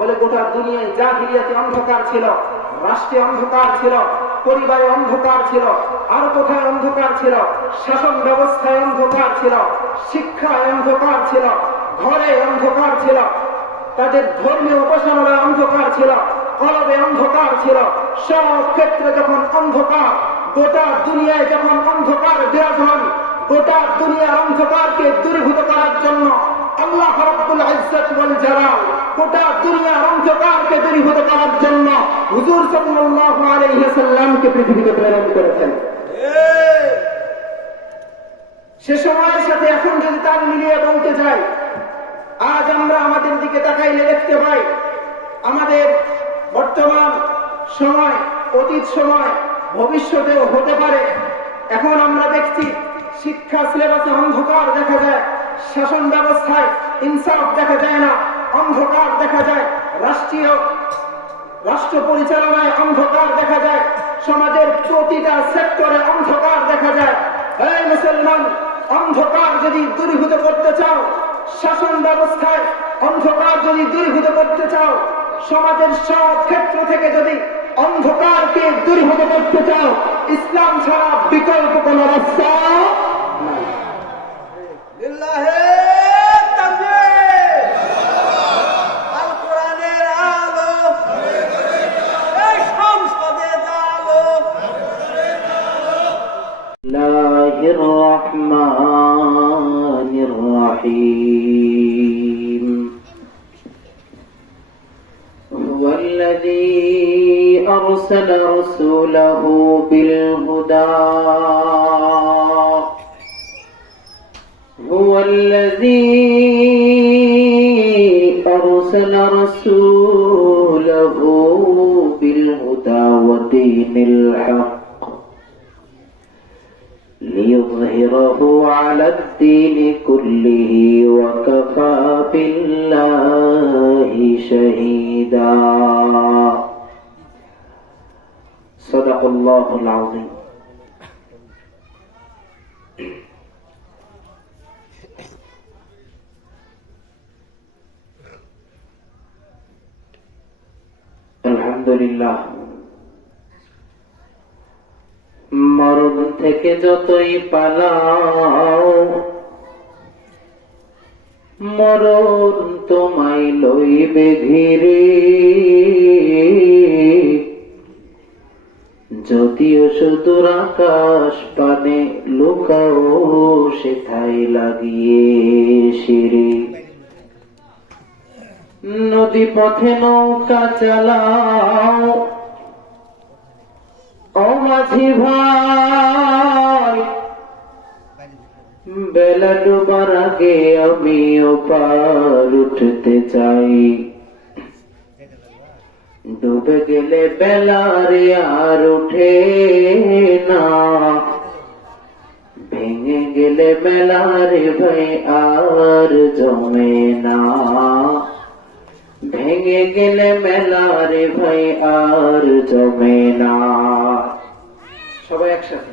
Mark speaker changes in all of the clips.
Speaker 1: বলে গোটা দুনিয়ায় জাহিলিয়াতে অন্ধকার ছিল রাষ্ট্রে অন্ধকার ছিল পরিবারে অন্ধকার ছিল আর কোথায় অন্ধকার ছিল শাসন ব্যবস্থায় অন্ধকার ছিল শিক্ষায় অন্ধকার ছিল ঘরে অন্ধকার ছিল তাদের ধর্মীয় উপাসনায় অন্ধকার ছিল কলবে অন্ধকার ছিল সব ক্ষেত্রে যখন অন্ধকার গোটা দুনিয়ায় যখন অন্ধকার বিরাজমান গোটা দুনিয়ার অন্ধকারকে দূরীভূত করার জন্য অন্ধকারকে দূরীভূত করার জন্য হুজুর সাল্লাল্লাহু আলাইহি সাল্লামকে পৃথিবীতে প্রেরণ করেছেন সে সময়ের সাথে এখন যদি তার মিলিয়ে বলতে যাই আজ আমরা আমাদের দিকে তাকাইলে দেখতে পাই আমাদের বর্তমান সময় অতীত সময় ভবিষ্যতেও হতে পারে এখন আমরা দেখছি শিক্ষা সিলেবাসে অন্ধকার দেখা যায় শাসন ব্যবস্থায় ইনসাফ দেখা যায় না অন্ধকার দেখা যায় রাষ্ট্রীয় রাষ্ট্র পরিচালনায় অন্ধকার দেখা যায় সমাজের প্রতিটা সেক্টরে অন্ধকার দেখা যায় এই মুসলমান অন্ধকার যদি দূরীভূত করতে চাও শাসন ব্যবস্থায় অন্ধকার যদি দূরীভূত করতে চাও সমাজের সব ক্ষেত্র থেকে যদি অন্ধকারকে দূরীভূত করতে চাও ইসলাম ছাড়া বিকল্প
Speaker 2: الذي أرسل رسوله بالهدى هو الذي أرسل رسوله بالهدى ودين الحق ليظهره على الدين كله وكفى بالله شهيدا صدق الله العظيم الحمد لله মরণ থেকে যতই পালাও মরণ তোমায় লইবে ধীরে যদিও সুদূর আকাশ পানে লুকাও সে ঠাই লাগিয়ে সিঁড়ি নদী পথে নৌকা চালাও ও মাঝি ভাই বেলা ডোবার আগে আমি ওপার উঠতে চাই ডুবে গেলে বেলার আর উঠে না ভেঙে গেলে মেলার ভাই আর জমে না ভেঙে গেলে মেলার ভাই আর জমে না
Speaker 1: সবাই একসাথে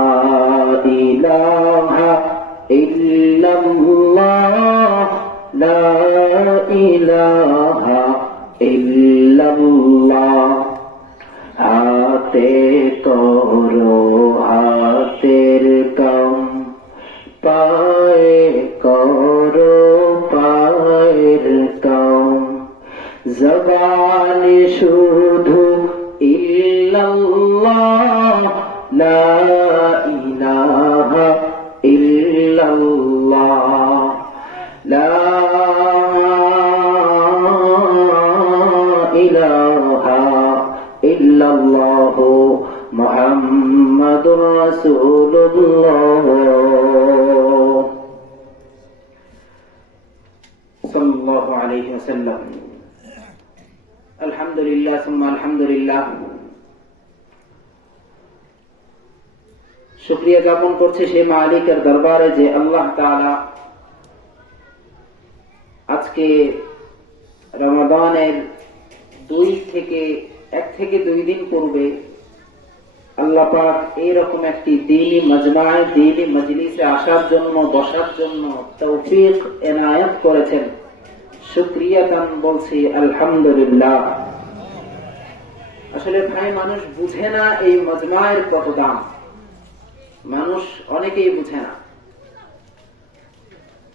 Speaker 2: لا إله إلا الله হাতে তোর হাতের কাম পায়ে কর পায়ের কাম জবানে শুধু ইল্লাল্লাহ লা وسلم الحمد لله ثم الحمد لله শুক্রিয়া জ্ঞাপন করছে সেই মালিকের দরবারে যে আল্লাহ তাআলা আজকে রমাদানের দুই থেকে এক থেকে দুই দিন পূর্বে আল্লাহ পাক এইরকম একটি দিলি মজমায় দিলি মজলিসে আসার জন্য বসার জন্য তৌফিক এনায়ত করেছেন সুক্রিয়াতান বলছি আলহামদুলিল্লাহ আসলে ভাই মানুষ বুঝে না এই মজমায়ের কত দাম মানুষ অনেকেই বুঝে না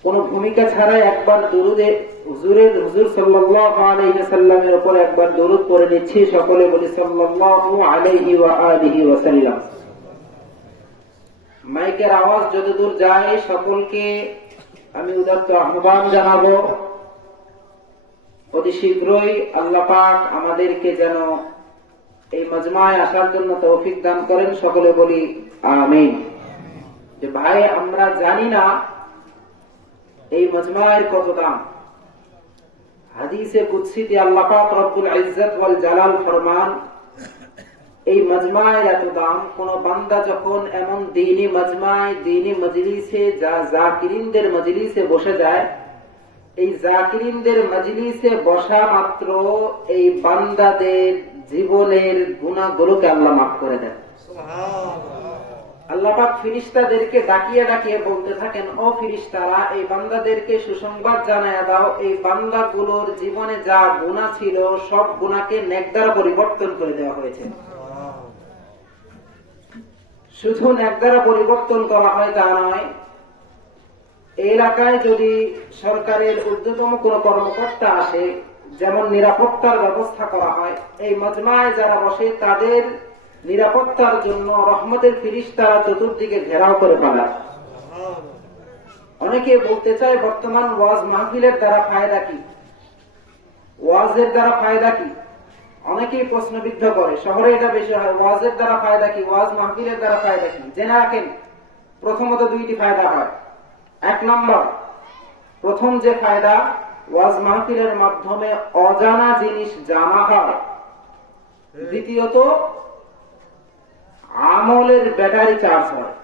Speaker 2: কোন ভূমিকা ছাড়া একবার দরুদে হুজুরের হুজুর সাল্লাল্লাহু আলাইহি সাল্লামের উপর একবার দরুদ পড়ে নিচ্ছি সকলে বলি সাল্লাল্লাহু আলাইহি ওয়া আলিহি ওয়া সাল্লাম মাইকের আওয়াজ যতদূর যায় সকলকে আমি উদাত্ত আহ্বান জানাবো অতি শীঘ্রই আল্লাহ পাক আমাদেরকে যেন এই মজমায় আসার জন্য তৌফিক দান করেন সকলে বলি আমিন যে ভাই আমরা জানি না এই মজমায়ের কত দাম হাদিসে কুৎসিতে আল্লাহ পাক রব্বুল ইজ্জত ওয়াল জালাল ফরমান এই মজমায় এত দাম কোন বান্দা যখন এমন মজমায় মজলিসে যা জাকিরিনদের মজলিসে বসে যায় এই জাকিরিনদের মজলিসে বসা মাত্র এই বান্দাদের জীবনের গুণাগুলোকে আল্লাহ মাফ করে দেন আল্লাহাক ফিরিস্তাদেরকে ডাকিয়ে ডাকিয়ে বলতে থাকেন ও ফিরিস্তারা এই বান্দাদেরকে সুসংবাদ জানায় দাও এই জীবনে যা গুণা ছিল সব গুণাকে নেক পরিবর্তন করে দেওয়া হয়েছে শুধু নেকদারা পরিবর্তন করা হয় তা নয় এলাকায় যদি সরকারের ঊর্ধ্বতম কোন কর্মকর্তা আসে যেমন নিরাপত্তার ব্যবস্থা করা হয় এই মজমায় যারা বসে তাদের নিরাপত্তার জন্য রহমতের ফিরিস তারা চতুর্দিকে ঘেরাও করে পালায় অনেকে বলতে চায় বর্তমান ওয়াজ মাহফিলের দ্বারা ফায়দা কি ওয়াজের দ্বারা ফায়দা কি অনেকেই প্রশ্নবিদ্ধ করে শহরে এটা বেশি হয় ওয়াজের দ্বারা ফায়দা কি ওয়াজ মাহফিলের দ্বারা ফায়দা কি জেনে রাখেন প্রথমত দুইটি ফায়দা হয় এক নম্বর প্রথম যে ফায়দা ওয়াজ মাহফিলের মাধ্যমে অজানা জিনিস জানা হয় দ্বিতীয়ত আমলের ব্যাটারি চার্জ হয়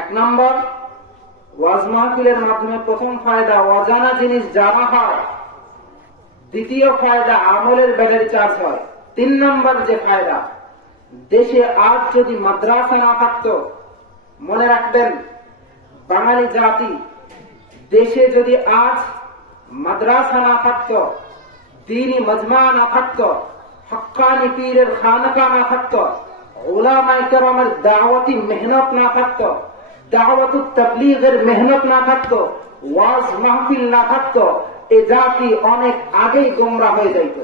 Speaker 2: এক নম্বর ওয়াজ মাহফিলের মাধ্যমে প্রথম ফায়দা অজানা জিনিস জানা হয় দ্বিতীয় ফায়দা আমলের ব্যাটারি চার্জ হয় তিন নম্বর যে ফায়দা দেশে আজ যদি মাদ্রাসা না থাকতো মনে রাখবেন বাঙালি জাতি দেশে যদি আজ মাদ্রাসা না থাকত দিনই মজমা না থাকত হকানি পীরের খানকা না থাকত ওলা আমার দাওয়াতি মেহনত না থাকত দাওয়াত তবলিগের মেহনত না থাকত ওয়াজ মাহফিল না থাকত এ জাতি অনেক আগেই গোমরা হয়ে যাইত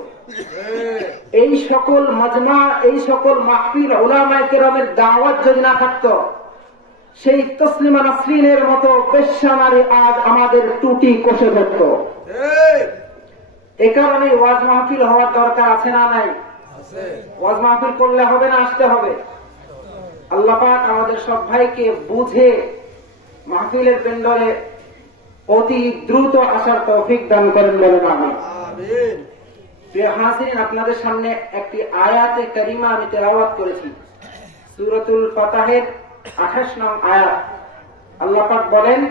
Speaker 2: এই সকল মজমা এই সকল মাহফিল ওলা আমার দাওয়াত যদি না থাকত সেই তসলিমা নাসরিনের মতো পেশা নারী আজ আমাদের টুটি কষে ধরত এ কারণে ওয়াজ মাহফিল হওয়ার দরকার আছে না নাই ওয়াজ মাহফিল করলে হবে না আসতে হবে আল্লাহ পাক আমাদের সব ভাইকে বুঝে মাহফিলের পেন্ডলে অতি দ্রুত আসার তৌফিক দান করেন বলেন আমি হাসিন আপনাদের সামনে একটি আয়াতে কারিমা আমি তেলাওয়াত করেছি সুরতুল ফাতাহের আঠাশ নং আয়াত বলেন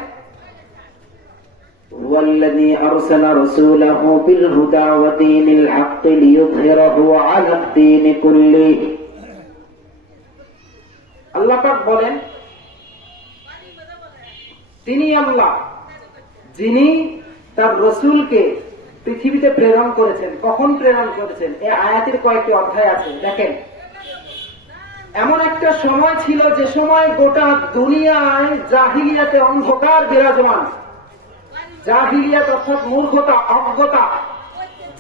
Speaker 2: والذي أرسل رسوله بالهدى ودين الحق ليظهره على الدين كله আল্লাহ পাক বলেন তিনি আল্লাহ যিনি তার রসুলকে পৃথিবীতে প্রেরণ করেছেন কখন প্রেরণ করেছেন এ আয়াতের কয়েকটি অধ্যায় আছে দেখেন এমন একটা সময় ছিল যে সময় গোটা দুনিয়ায় জাহিলিয়াতে অন্ধকার বিরাজমান জাহিলিয়াত অর্থাৎ মূর্খতা অজ্ঞতা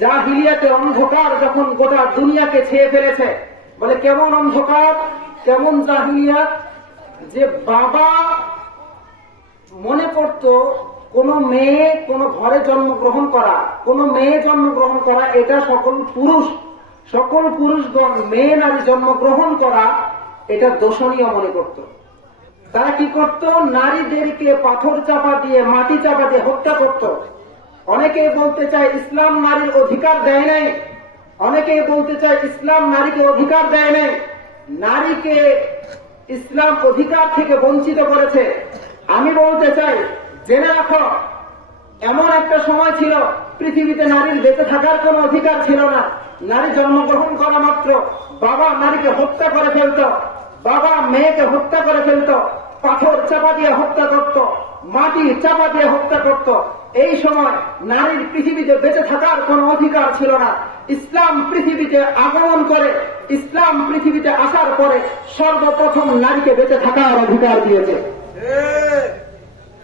Speaker 2: জাহিলিয়াতে অন্ধকার যখন গোটা দুনিয়াকে ছেয়ে ফেলেছে বলে কেমন অন্ধকার কেমন জাহিলিয়াত যে বাবা মনে করত কোন মেয়ে কোন ঘরে জন্মগ্রহণ করা কোন মেয়ে জন্মগ্রহণ করা এটা সকল পুরুষ সকল পুরুষগণ মেয়ে নারী জন্মগ্রহণ করা এটা দোষণীয় মনে করত তারা কি করত নারীদেরকে পাথর চাপা দিয়ে মাটি চাপা দিয়ে হত্যা করত অনেকে বলতে চায় ইসলাম নারীর অধিকার দেয় নাই অনেকে বলতে চায় ইসলাম নারীকে অধিকার দেয় নাই নারীকে ইসলাম অধিকার থেকে বঞ্চিত করেছে আমি বলতে চাই জেনে রাখো এমন একটা সময় ছিল পৃথিবীতে নারীর বেঁচে থাকার কোনো অধিকার ছিল না নারী জন্মগ্রহণ করা মাত্র বাবা নারীকে হত্যা করে ফেলত বাবা মেয়েকে হত্যা করে ফেলত পাথর চাপা দিয়ে হত্যা করত মাটি চাপা দিয়ে হত্যা করত এই সময় নারীর পৃথিবীতে বেঁচে থাকার কোনো অধিকার ছিল না ইসলাম পৃথিবীতে আগমন করে ইসলাম পৃথিবীতে আসার পরে সর্বপ্রথম নারীকে বেঁচে থাকার অধিকার দিয়েছে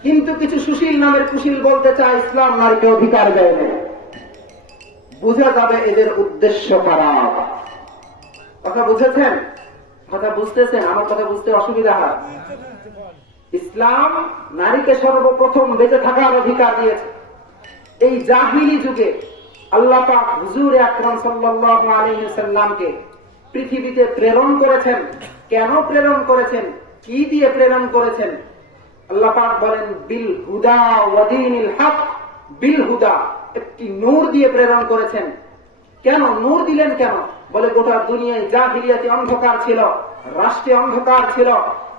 Speaker 2: কিন্তু কিছু সুশীল নামের কুশীল বলতে চায় ইসলাম নারীকে অধিকার দেয় না বোঝা যাবে এদের উদ্দেশ্য করা কথা বুঝেছেন কথা বুঝতেছেন আমার কথা বুঝতে অসুবিধা হয় ইসলাম নারীকে সর্বপ্রথম বেঁচে থাকার অধিকার দিয়েছে এই জাহিলি যুগে আল্লাহ পাক হুজুর আকরাম সাল্লাল্লাহু আলাইহি সাল্লামকে পৃথিবীতে প্রেরণ করেছেন কেন প্রেরণ করেছেন কি দিয়ে প্রেরণ করেছেন আল্লাহ বলেন বিল হুদা ওয়াদিনিল হক বিল হুদা একটি নূর দিয়ে প্রেরণ করেছেন কেন নূর দিলেন কেন বলে গোটা দুনিয়ায় জাহিলিয়াতে অন্ধকার ছিল রাষ্ট্রে অন্ধকার ছিল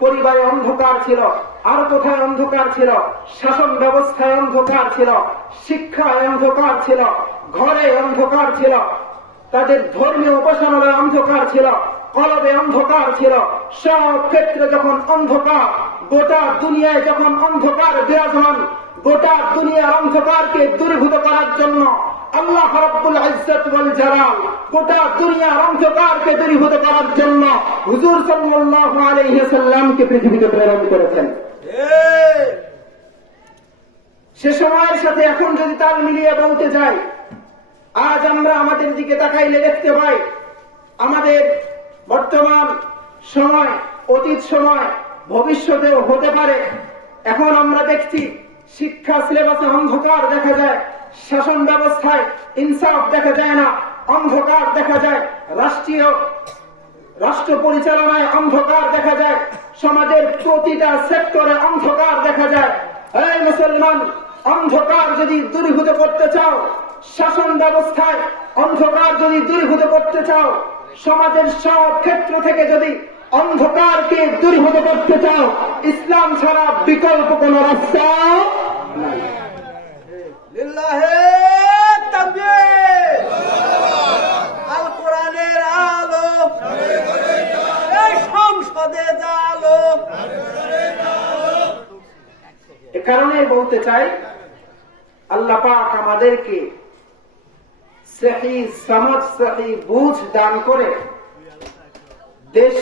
Speaker 2: পরিবারে অন্ধকার ছিল আর কোথায় অন্ধকার ছিল শাসন ব্যবস্থায় অন্ধকার ছিল শিক্ষায় অন্ধকার ছিল ঘরে অন্ধকার ছিল তাদের ধর্মীয় উপাসনালয়ে অন্ধকার ছিল কলবে অন্ধকার ছিল সব ক্ষেত্রে যখন অন্ধকার গোটা দুনিয়ায় যখন অন্ধকার বিরাজমান গোটা দুনিয়ার অন্ধকারকে দূরীভূত করার জন্য আল্লাহ রব্বুল ইজ্জত বল জালাল গোটা দুনিয়ার অন্ধকারকে দূরীভূত করার জন্য হুজুর সাল্লাল্লাহু আলাইহি সাল্লামকে পৃথিবীতে প্রেরণ করেছেন সে সময়ের সাথে এখন যদি তাল মিলিয়ে বলতে যাই আজ আমরা আমাদের দিকে তাকাইলে দেখতে পাই আমাদের বর্তমান সময় অতীত সময় ভবিষ্যতেও হতে পারে এখন আমরা দেখছি শিক্ষা সিলেবাসে অন্ধকার দেখা যায় শাসন ব্যবস্থায় ইনসাফ দেখা যায় না অন্ধকার দেখা যায় রাষ্ট্রীয় রাষ্ট্র পরিচালনায় অন্ধকার দেখা যায় সমাজের প্রতিটা সেক্টরে অন্ধকার দেখা যায় এই মুসলমান অন্ধকার যদি দূরীভূত করতে চাও শাসন ব্যবস্থায় অন্ধকার যদি দূরীভূত করতে চাও সমাজের সব ক্ষেত্র থেকে যদি অন্ধকারকে দূরীভূত করতে চাও ইসলাম ছাড়া বিকল্প কোন রাস্তা
Speaker 3: আলো আলো
Speaker 2: কারণে বলতে চাই আল্লাহ আমাদেরকে সেই সমাজ সেই বুঝ দান করে দেশ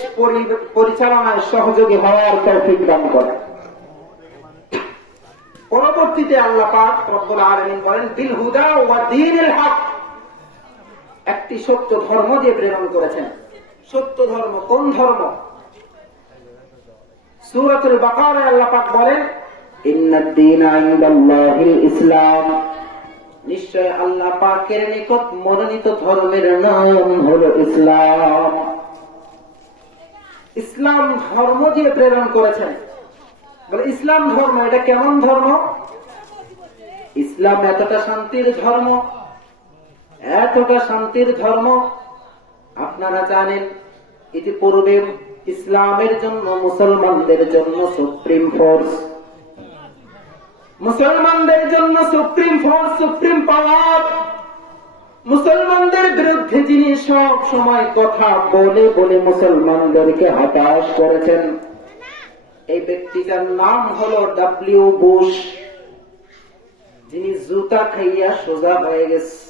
Speaker 2: পরিচালনায় সহযোগী হওয়ার তৌফিক দান করে পরবর্তীতে আল্লাহ পাক রব্বুল আলামিন বলেন বিল হুদা ওয়া দীনিল হক একটি সত্য ধর্ম দিয়ে প্রেরণ করেছেন সত্য ধর্ম কোন ধর্ম সূরাতুল বাকারায় আল্লাহ পাক বলেন ইন্নাদ দীন ইনদাল্লাহিল ইসলাম নিশ্চয় আল্লাহ পাকের নিকট মনোনীত ধর্মের নাম হলো ইসলাম ইসলাম ধর্ম দিয়ে প্রেরণ করেছেন ইসলাম ধর্ম এটা কেমন ধর্ম ইসলাম এতটা শান্তির ধর্ম এতটা শান্তির ধর্ম আপনারা জানেন এটি পূর্বে ইসলামের জন্য মুসলমানদের জন্য সুপ্রিম ফোর্স মুসলমানদের জন্য সুপ্রিম ফোর্স সুপ্রিম পাওয়ার মুসলমানদের বিরুদ্ধে যিনি সব সময় কথা বলে বলে মুসলমানদেরকে হতাশ করেছেন এই ব্যক্তিটার নাম হলো ডাব্লিউ বুশ যিনি জুতা খাইয়া সোজা হয়ে গেছে